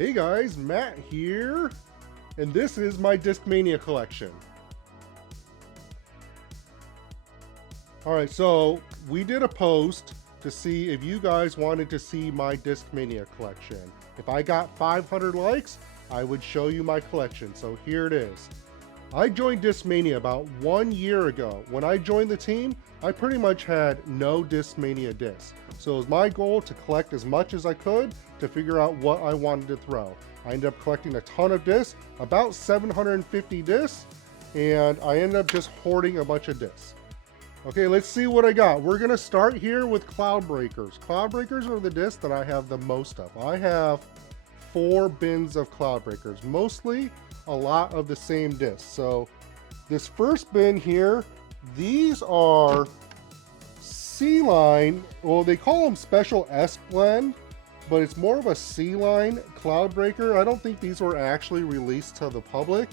Hey guys, Matt here, and this is my Discmania collection. Alright, so we did a post to see if you guys wanted to see my Discmania collection. If I got 500 likes, I would show you my collection, so here it is. I joined Discmania about 1 year ago. When I joined the team, I pretty much had no Discmania discs. So it was my goal to collect as much as I could to figure out what I wanted to throw. I ended up collecting a ton of discs, about 750 discs, and I ended up just hoarding a bunch of discs. Okay, let's see what I got. We're gonna start here with Cloud Breakers. Cloud Breakers are the discs that I have the most of. I have 4 bins of Cloud Breakers, mostly a lot of the same discs. So this first bin here, these are C-line, well, they call them Special S blend, but it's more of a C-line Cloud Breaker. I don't think these were actually released to the public,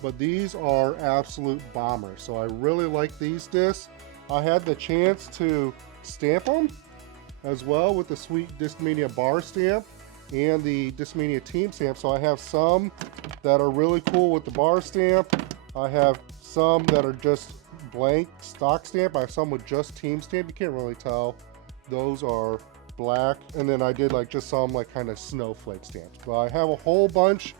but these are absolute bombers. So I really like these discs. I had the chance to stamp them as well with the sweet Discmania bar stamp and the Discmania team stamp. So I have some that are really cool with the bar stamp. I have some that are just blank stock stamp. I have some with just team stamp. You can't really tell. Those are black. And then I did like just some like kind of snowflake stamps. But I have a whole bunch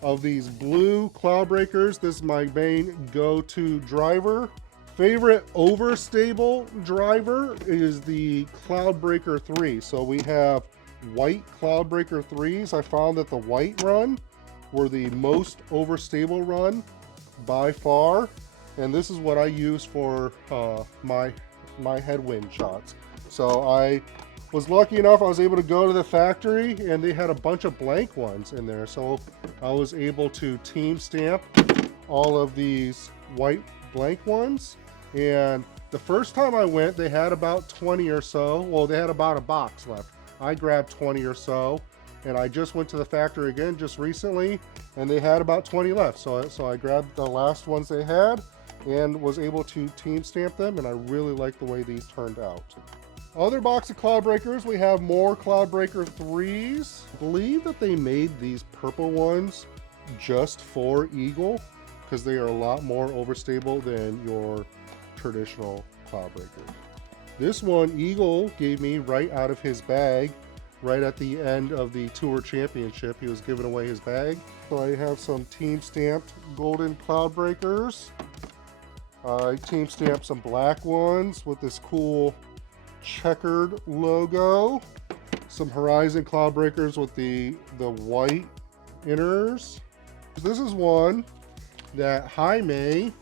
of these blue Cloud Breakers. This is my main go-to driver. Favorite overstable driver is the Cloud Breaker 3. So we have white Cloud Breaker 3s. I found that the white run were the most overstable run by far, and this is what I use for my headwind shots. So I was lucky enough, I was able to go to the factory and they had a bunch of blank ones in there, so I was able to team stamp all of these white blank ones. And the first time I went, they had about 20 or so. Well, they had about a box left. I grabbed 20 or so, and I just went to the factory again just recently, and they had about 20 left. So I grabbed the last ones they had and was able to team stamp them, and I really like the way these turned out. Other box of Cloud Breakers, we have more Cloud Breaker 3s. I believe that they made these purple ones just for Eagle because they are a lot more overstable than your traditional Cloud Breaker. This one, Eagle gave me right out of his bag, right at the end of the Tour Championship. He was giving away his bag. So I have some team stamped golden Cloud Breakers. I team stamped some black ones with this cool checkered logo. Some Horizon Cloud Breakers with the white inners. This is one that Jaime,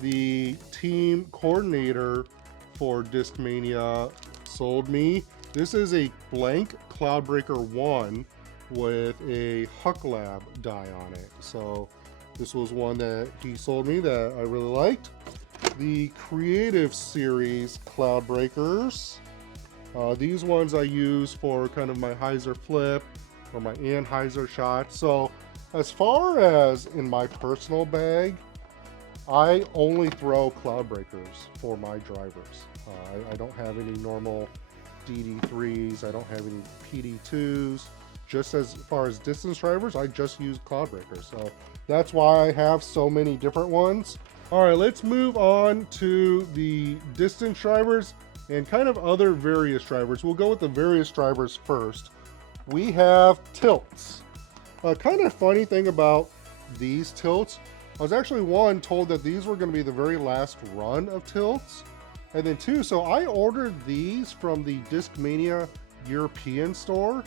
the team coordinator for Discmania, sold me. This is a blank Cloud Breaker 1 with a Hubbell Ave die on it. So this was one that he sold me that I really liked. The Creative Series Cloud Breakers. These ones I use for kind of my hyzer flip or my anhyzer shot. So as far as in my personal bag, I only throw Cloud Breakers for my drivers. I don't have any normal DD3s. I don't have any PD2s. Just as far as distance drivers, I just use Cloud Breakers. So that's why I have so many different ones. All right, let's move on to the distance drivers and kind of other various drivers. We'll go with the various drivers first. We have tilts. A kind of funny thing about these tilts, I was actually told that these were going to be the very last run of tilts. And then 2, so I ordered these from the Discmania European store,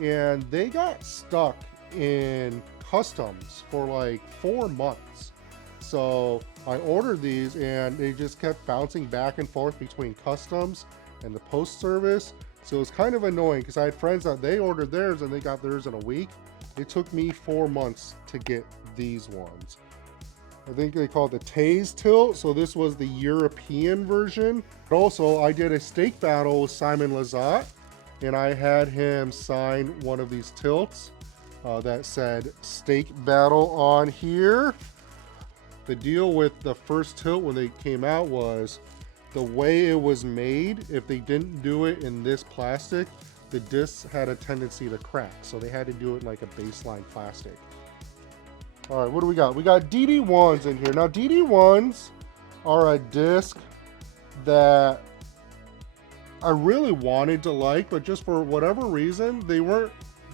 and they got stuck in customs for like 4 months. So I ordered these and they just kept bouncing back and forth between customs and the post service. So it was kind of annoying because I had friends that they ordered theirs and they got theirs in a week. It took me 4 months to get these ones. I think they call it the Taze tilt. So this was the European version. But also I did a stake battle with Simon Lazat, and I had him sign one of these tilts that said stake battle on here. The deal with the first tilt when they came out was the way it was made. If they didn't do it in this plastic, the discs had a tendency to crack, so they had to do it in like a baseline plastic. All right, what do we got? We got DD1s in here. Now DD1s are a disc that I really wanted to like, but just for whatever reason, they weren't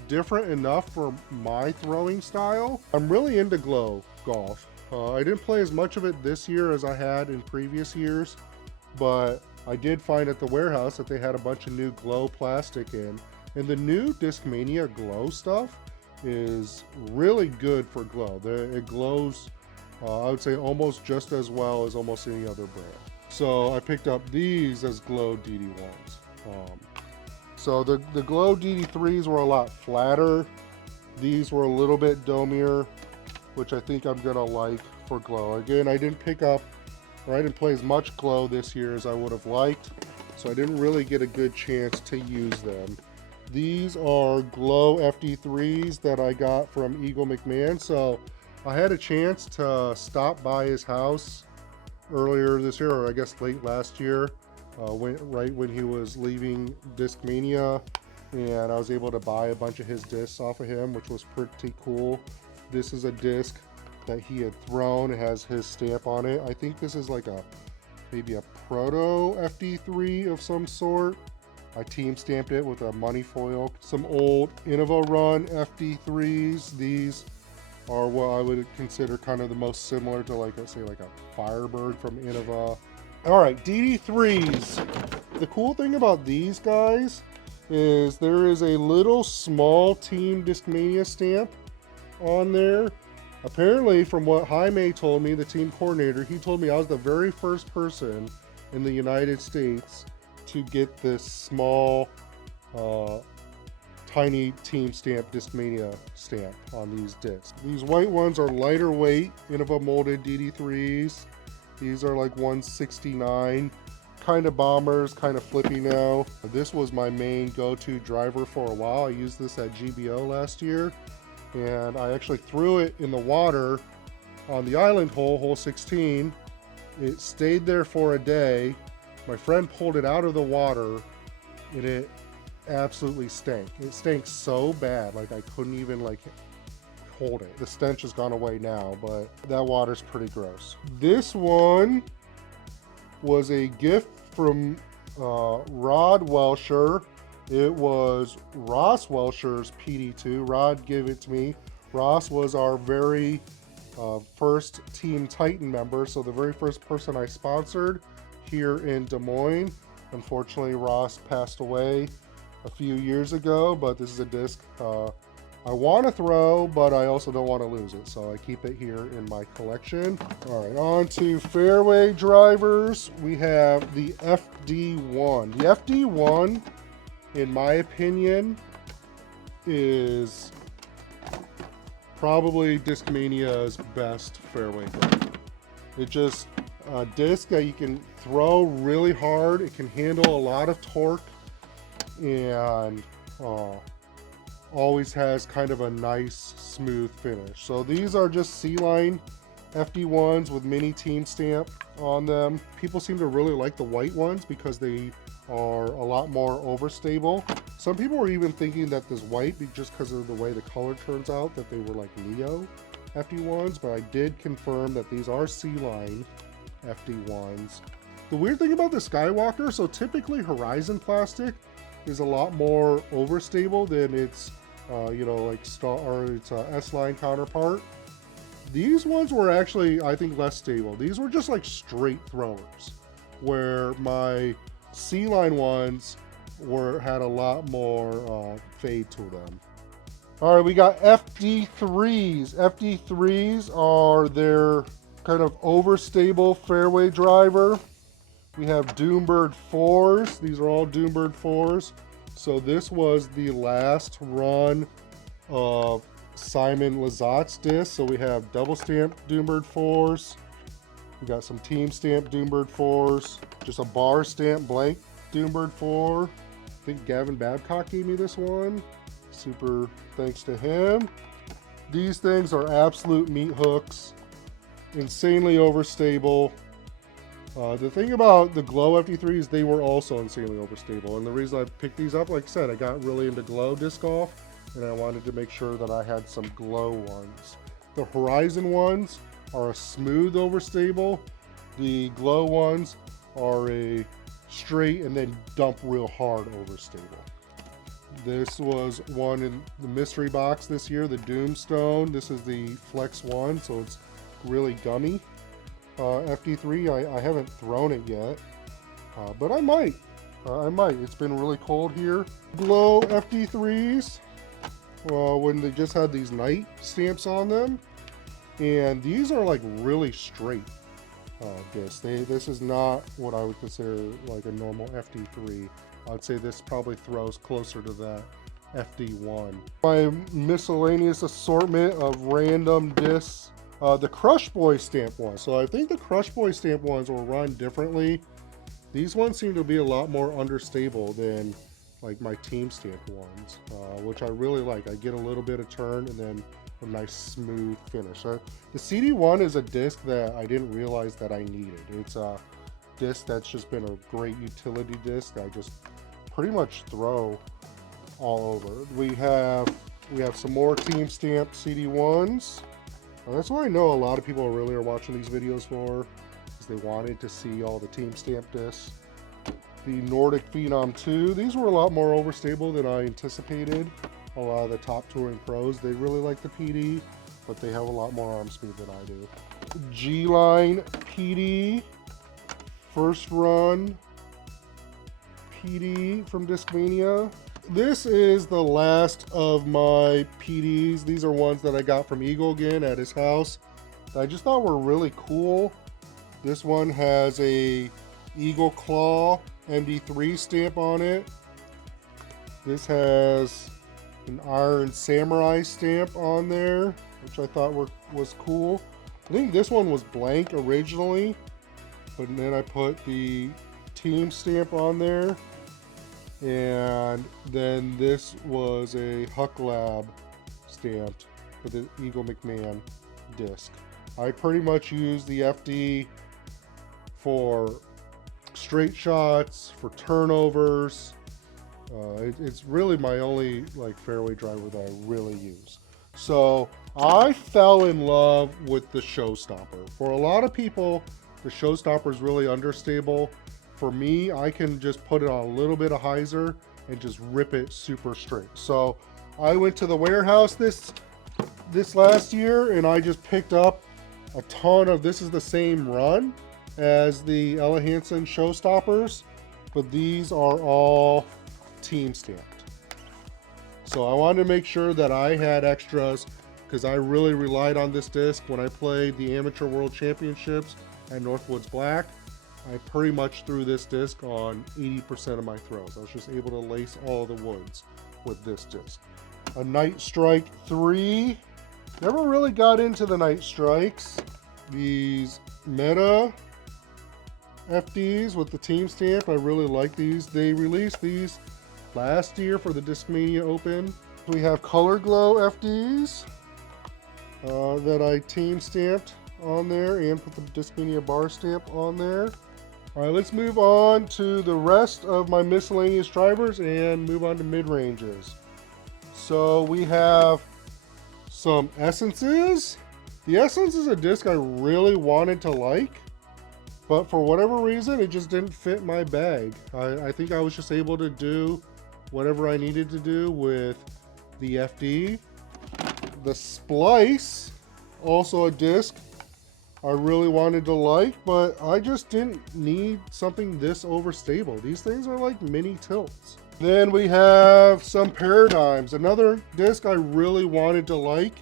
different enough for my throwing style. I'm really into glow golf. I didn't play as much of it this year as I had in previous years, but I did find at the warehouse that they had a bunch of new glow plastic in, and the new Discmania glow stuff is really good for glow. It glows, I would say, almost just as well as almost any other brand. So I picked up these as glow DD1s. So the glow DD3s were a lot flatter. These were a little bit domier, which I think I'm gonna like for glow. Again, I didn't pick up, or I didn't play as much glow this year as I would have liked, so I didn't really get a good chance to use them. These are glow FD3s that I got from Eagle McMahon. So I had a chance to stop by his house earlier this year, or I guess late last year, right when he was leaving Discmania, and I was able to buy a bunch of his discs off of him, which was pretty cool. This is a disc that he had thrown. It has his stamp on it. I think this is like maybe a proto FD3 of some sort. I team stamped it with a money foil. Some old Innova Run FD3s. These are what I would consider kind of the most similar to, like, let's say, like a Firebird from Innova. All right, DD3s. The cool thing about these guys is there is a little small Team Discmania stamp on there. Apparently, from what Jaime told me, the team coordinator, he told me I was the very first person in the United States to get this small, tiny team stamp Discmania stamp on these discs. These white ones are lighter weight, Innova molded DD3s. These are like 169, kind of bombers, kind of flippy now. This was my main go-to driver for a while. I used this at GBO last year, and I actually threw it in the water on the island hole, hole 16. It stayed there for a day. My friend pulled it out of the water, and it absolutely stank. It stank so bad, like I couldn't even like hold it. The stench has gone away now, but that water's pretty gross. This one was a gift from Rod Welsher. It was Ross Welsher's PD2. Rod gave it to me. Ross was our very first Team Titan member, so the very first person I sponsored here in Des Moines. Unfortunately, Ross passed away a few years ago, but this is a disc I want to throw, but I also don't want to lose it, so I keep it here in my collection. All right, on to Fairway Drivers. We have the FD1. The FD1, in my opinion, is probably Discmania's best fairway driver. It just a disc that you can throw really hard. It can handle a lot of torque, and always has kind of a nice smooth finish. So these are just C-line FD1s with mini team stamp on them. People seem to really like the white ones because they are a lot more overstable. Some people were even thinking that this white, just because of the way the color turns out, that they were like Neo FD1s, but I did confirm that these are C-line FD1s. The weird thing about the Skywalker, so typically Horizon plastic is a lot more overstable than its like its S-line counterpart. These ones were actually, I think, less stable. These were just like straight throwers, where my C-line ones had a lot more fade to them. All right, we got FD3s. FD3s are their kind of overstable fairway driver. We have Doombird 4s. These are all Doombird 4s. So this was the last run of Simon Lazat's disc. So we have double stamped Doombird 4s. We got some team stamped Doombird 4s. Just a bar stamp blank Doombird 4. I think Gavin Babcock gave me this one. Super thanks to him. These things are absolute meat hooks. Insanely overstable. The thing about the Glow FD3s, they were also insanely overstable. And the reason I picked these up, like I said, I got really into Glow disc golf, and I wanted to make sure that I had some Glow ones. The Horizon ones are a smooth overstable. The Glow ones are a straight and then dump real hard overstable. This was one in the mystery box this year, the Doomstone. This is the Flex 1, so it's really gummy. FD3, I haven't thrown it yet, but I might. It's been really cold here. Glow FD3s, when they just had these night stamps on them, and these are like really straight discs. This is not what I would consider like a normal FD3. I'd say this probably throws closer to that FD1. My miscellaneous assortment of random discs. The Crush Boy stamp one. So I think the Crush Boy stamp ones will run differently. These ones seem to be a lot more understable than like my Team stamp ones, which I really like. I get a little bit of turn and then a nice smooth finish. The CD1 is a disc that I didn't realize that I needed. It's a disc that's just been a great utility disc that I just pretty much throw all over. We have some more Team Stamp CD1s. That's what I know a lot of people really are watching these videos for, is they wanted to see all the Team Stamp discs. The Nordic Phenom 2, these were a lot more overstable than I anticipated. A lot of the top touring pros, they really like the PD, but they have a lot more arm speed than I do. G-Line PD, first run PD from Discmania. This is the last of my PDs. These are ones that I got from Eagle again at his house that I just thought were really cool. This one has a Eagle Claw MD3 stamp on it. This has an Iron Samurai stamp on there, which I thought was cool. I think this one was blank originally, but then I put the Team stamp on there. And then this was a Huck Lab stamped with the Eagle McMahon disc. I pretty much use the FD for straight shots, for turnovers. It's really my only like fairway driver that I really use. So I fell in love with the Showstopper. For a lot of people, the Showstopper is really understable. For me, I can just put it on a little bit of hyzer and just rip it super straight. So I went to the warehouse this last year and I just picked up a ton of, this is the same run as the Ella Hansen Showstoppers, but these are all Team stamped. So I wanted to make sure that I had extras because I really relied on this disc when I played the Amateur World Championships at Northwoods Black. I pretty much threw this disc on 80% of my throws. I was just able to lace all the woods with this disc. A Night Strike 3. Never really got into the Night Strikes. These Meta FDs with the Team stamp, I really like these. They released these last year for the Discmania Open. We have Color Glow FDs that I Team stamped on there and put the Discmania bar stamp on there. All right, let's move on to the rest of my miscellaneous drivers and move on to mid-ranges. So we have some Essences. The Essence is a disc I really wanted to like, but for whatever reason, it just didn't fit my bag. I think I was just able to do whatever I needed to do with the FD. The Splice, also a disc I really wanted to like, but I just didn't need something this overstable. These things are like mini tilts. Then we have some Paradigms, another disc I really wanted to like.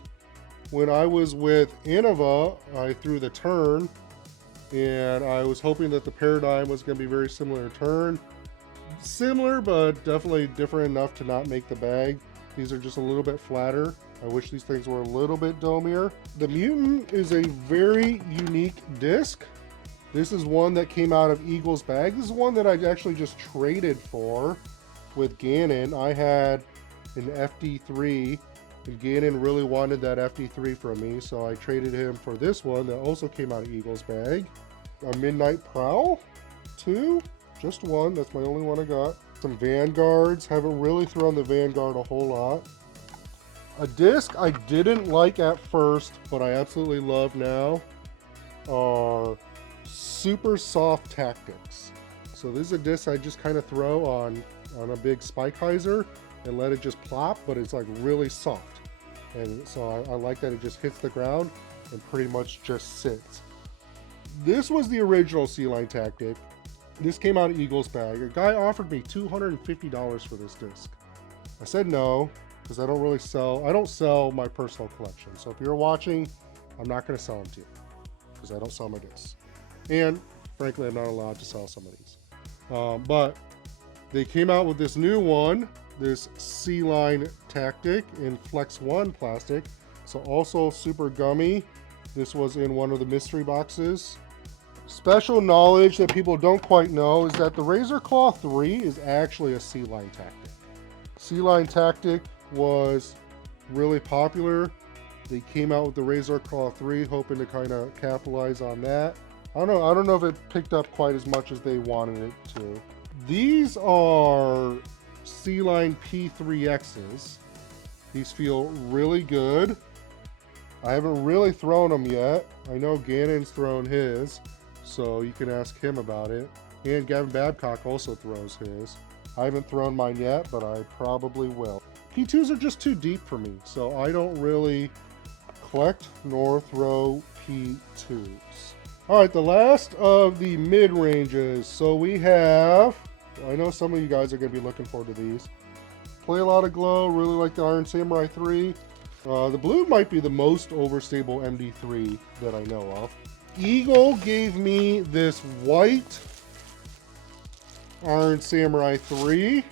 When I was with Innova, I threw the Turn, and I was hoping that the Paradigm was going to be very similar to Turn. Similar, but definitely different enough to not make the bag. These are just a little bit flatter. I wish these things were a little bit domier. The Mutant is a very unique disc. This is one that came out of Eagle's bag. This is one that I actually just traded for with Gannon. I had an FD3 and Gannon really wanted that FD3 from me, so I traded him for this one that also came out of Eagle's bag. A Midnight Prowl, 2, just 1, that's my only one I got. Some Vanguards, haven't really thrown the Vanguard a whole lot. A disc I didn't like at first, but I absolutely love now, are Super Soft Tactics. So this is a disc I just kind of throw on a big spike hyzer and let it just plop, but it's like really soft. And so I like that it just hits the ground and pretty much just sits. This was the original C-Line Tactic. This came out of Eagles Bag. A guy offered me $250 for this disc. I said no, because I don't sell my personal collection. So if you're watching, I'm not going to sell them to you, because I don't sell my discs. And frankly, I'm not allowed to sell some of these. But they came out with this new one, this C-Line Tactic in Flex 1 plastic. So also super gummy. This was in one of the mystery boxes. Special knowledge that people don't quite know is that the Razor Claw 3 is actually a C-Line Tactic. C-Line Tactic was really popular. They came out with the Razor Claw 3 hoping to kind of capitalize on that. I don't know if it picked up quite as much as they wanted it to. These are C-Line P3Xs. These feel really good. I haven't really thrown them yet. I know Gannon's thrown his, so you can ask him about it. And Gavin Babcock also throws his. I haven't thrown mine yet, but I probably will. P2s are just too deep for me, so I don't really collect nor throw P2s. All right, the last of the mid-ranges. So we have, I know some of you guys are going to be looking forward to these. Play a lot of glow, really like the Iron Samurai 3. The blue might be the most overstable MD3 that I know of. Eagle gave me this white Iron Samurai 3.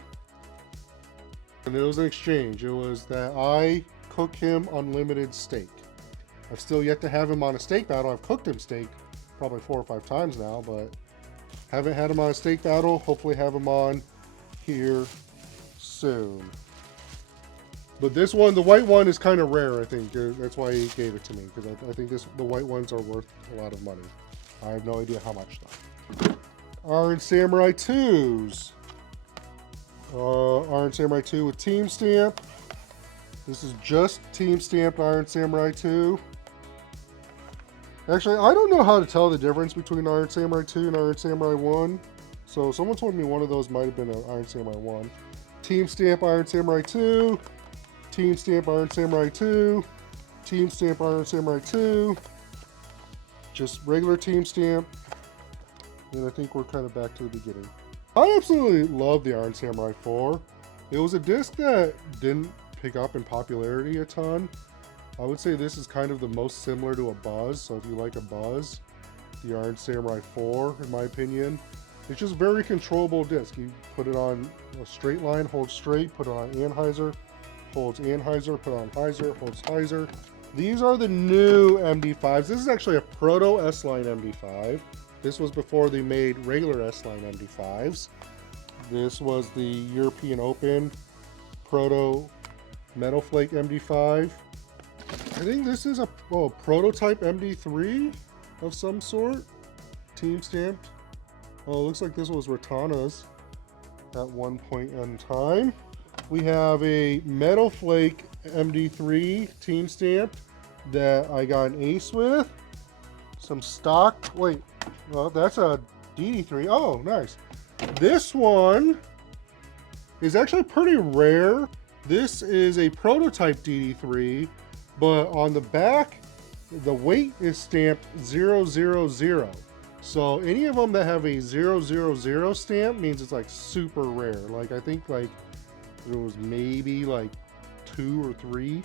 And it was an exchange. It was that I cook him unlimited steak. I've still yet to have him on a steak battle. I've cooked him steak probably 4 or 5 times now, but haven't had him on a steak battle. Hopefully have him on here soon. But this one, the white one, is kind of rare, I think. That's why he gave it to me, because I think the white ones are worth a lot of money. I have no idea how much though. Iron Samurai 2s. Iron Samurai 2 with Team Stamp. This is just Team Stamped Iron Samurai 2. Actually, I don't know how to tell the difference between Iron Samurai 2 and Iron Samurai 1. So someone told me one of those might have been an Iron Samurai 1. Team Stamp Iron Samurai 2. Team Stamp Iron Samurai 2. Team Stamp Iron Samurai 2. Just regular Team Stamp. And I think we're kind of back to the beginning. I absolutely love the Iron Samurai 4. It was a disc that didn't pick up in popularity a ton. I would say this is kind of the most similar to a Buzz, so if you like a Buzz, the Iron Samurai 4, in my opinion. It's just a very controllable disc. You put it on a straight line, hold straight, put it on anhyzer, holds anhyzer, put on hyzer, holds hyzer. These are the new MD5s. This is actually a Proto S-Line MD5. This was before they made regular S-Line MD5s. This was the European Open Proto Metal Flake MD5. I think this is a prototype MD3 of some sort. Team stamped. Oh, it looks like this was Ratana's at one point in time. We have a Metal Flake MD3 team stamped that I got an ace with. Some stock. Wait, well, that's a DD3. Oh, nice. This one is actually pretty rare. This is a prototype DD3, but on the back, the weight is stamped 000. So any of them that have a 000 stamp means it's like super rare. Like I think like there was maybe like 2 or 3,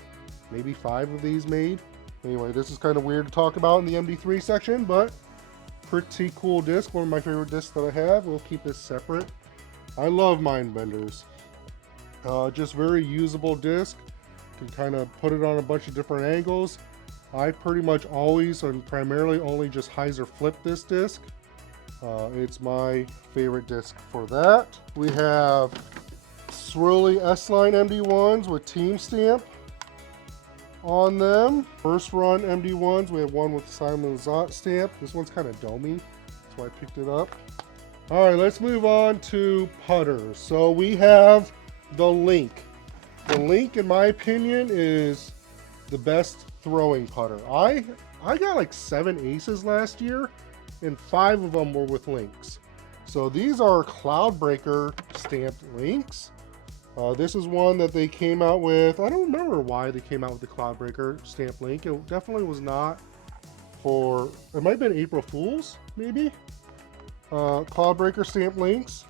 maybe 5 of these made. Anyway, this is kind of weird to talk about in the MD3 section, but pretty cool disc. One of my favorite discs that I have. We'll keep this separate. I love mind benders. Just very usable disc. Can kind of put it on a bunch of different angles. I pretty much always and primarily only just hyzer flip this disc. It's my favorite disc for that. We have swirly S-Line MD1s with team stamp on them. First run MD1s, we have one with Simon Zott stamp. This one's kind of domey. that's why I picked it up. All right, let's move on to putters. So we have the Link. The Link, in my opinion, is the best throwing putter. I got like 7 aces last year, and 5 of them were with Links. So these are Cloudbreaker stamped Links. This is one that they came out with. I don't remember why they came out with the Cloudbreaker stamped Link. It definitely was not for, it might have been April Fool's, maybe? Cloudbreaker stamped Links.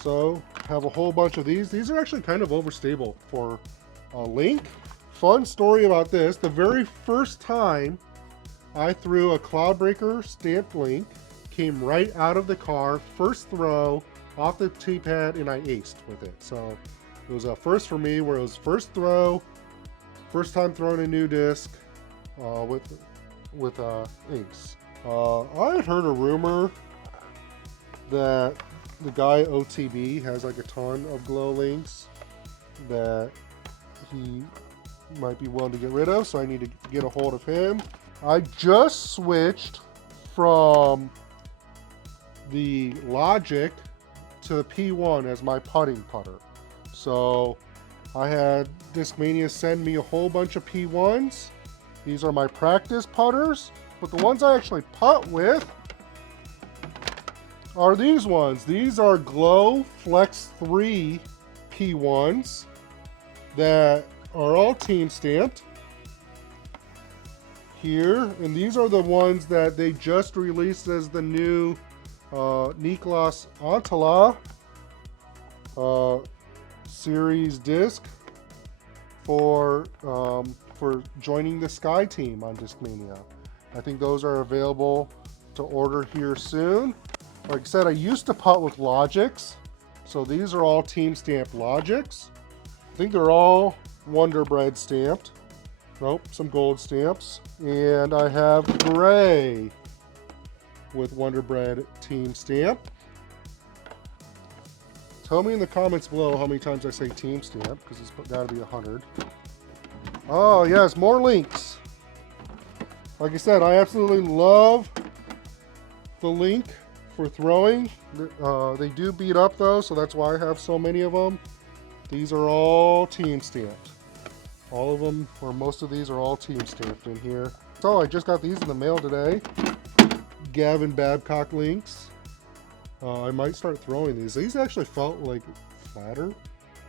So have a whole bunch of these. These are actually kind of overstable for a Link. Fun story about this. The very first time I threw a Cloudbreaker stamped Link, came right out of the car, first throw, off the tee pad, and I aced with it. So it was a first for me, where it was first throw, first time throwing a new disc with ace. I had heard a rumor that the guy OTB has like a ton of glow links that he might be willing to get rid of, so I need to get a hold of him. I just switched from the Logic to the P1 as my putting putter. So I had Discmania send me a whole bunch of P1s. These are my practice putters, but the ones I actually putt with are these ones. These are Glow Flex 3 P1s that are all team stamped here, and these are the ones that they just released as the new Niklas Antala series disc for joining the Sky team on Discmania. I think those are available to order here soon. Like I said, I used to putt with Logics, so these are all team stamped Logics. I think they're all Wonder Bread stamped. Nope, some gold stamps. And I have gray with Wonder Bread team stamp. Tell me in the comments below how many times I say team stamp, because it's got to be 100. Oh yes, more links. Like I said, I absolutely love the Link for throwing. They do beat up though, so that's why I have so many of them. These are all team stamped. All of them, or most of these, are all team stamped in here. So I just got these in the mail today. Gavin Babcock links. I might start throwing these. These actually felt like flatter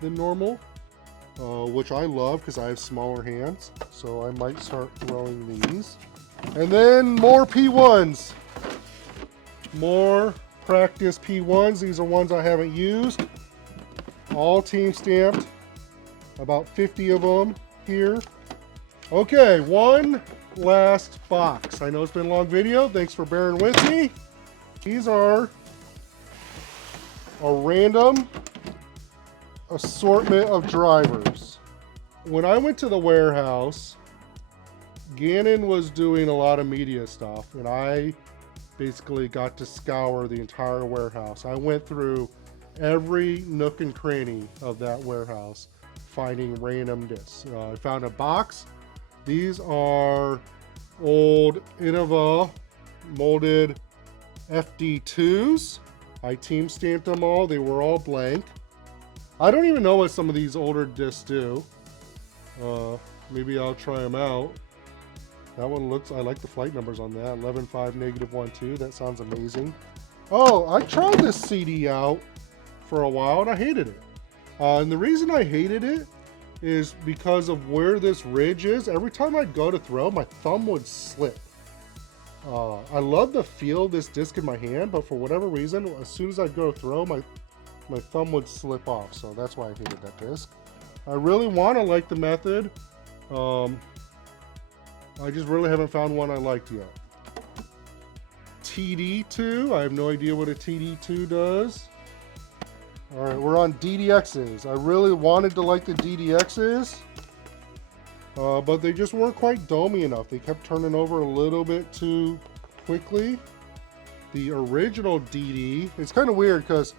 than normal, which I love because I have smaller hands. So I might start throwing these. And then more P1s. More practice P1s. These are ones I haven't used. All team stamped. About 50 of them here. Okay, one last box. I know it's been a long video. Thanks for bearing with me. These are a random assortment of drivers. When I went to the warehouse, Gannon was doing a lot of media stuff, and I basically got to scour the entire warehouse. I went through every nook and cranny of that warehouse, finding random discs. I found a box. These are old Innova molded FD2s. I team stamped them all. They were all blank. I don't even know what some of these older discs do. Maybe I'll try them out. That one looks, I like the flight numbers on that. 11.5 -12. That sounds amazing. Oh, I tried this CD out for a while and I hated it. And the reason I hated it is because of where this ridge is. Every time I'd go to throw, my thumb would slip. I love the feel of this disc in my hand, but for whatever reason, as soon as I'd go to throw, my thumb would slip off. So that's why I hated that disc. I really want to like the method. I just really haven't found one I liked yet. TD2, I have no idea what a TD2 does. All right, we're on DDXs. I really wanted to like the DDXs, but they just weren't quite domey enough. They kept turning over a little bit too quickly. The original DD, it's kind of weird because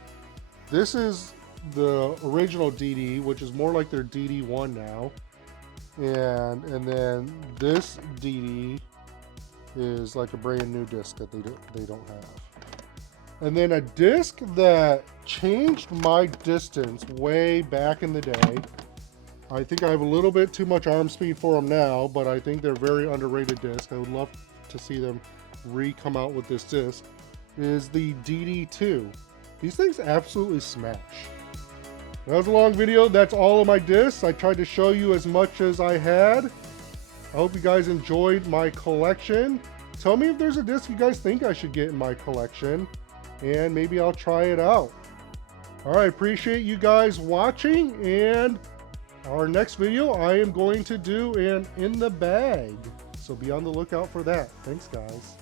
this is the original DD, which is more like their DD1 now. And then this DD is like a brand new disc that they don't have. And then a disc that changed my distance way back in the day. I think I have a little bit too much arm speed for them now, but I think they're very underrated disc. I would love to see them come out with this disc. Is the DD2. These things absolutely smash. That was a long video. That's all of my discs. I tried to show you as much as I had. I hope you guys enjoyed my collection. Tell me if there's a disc you guys think I should get in my collection, and maybe I'll try it out. All right, appreciate you guys watching, and our next video I am going to do an in the bag. So be on the lookout for that. Thanks, guys.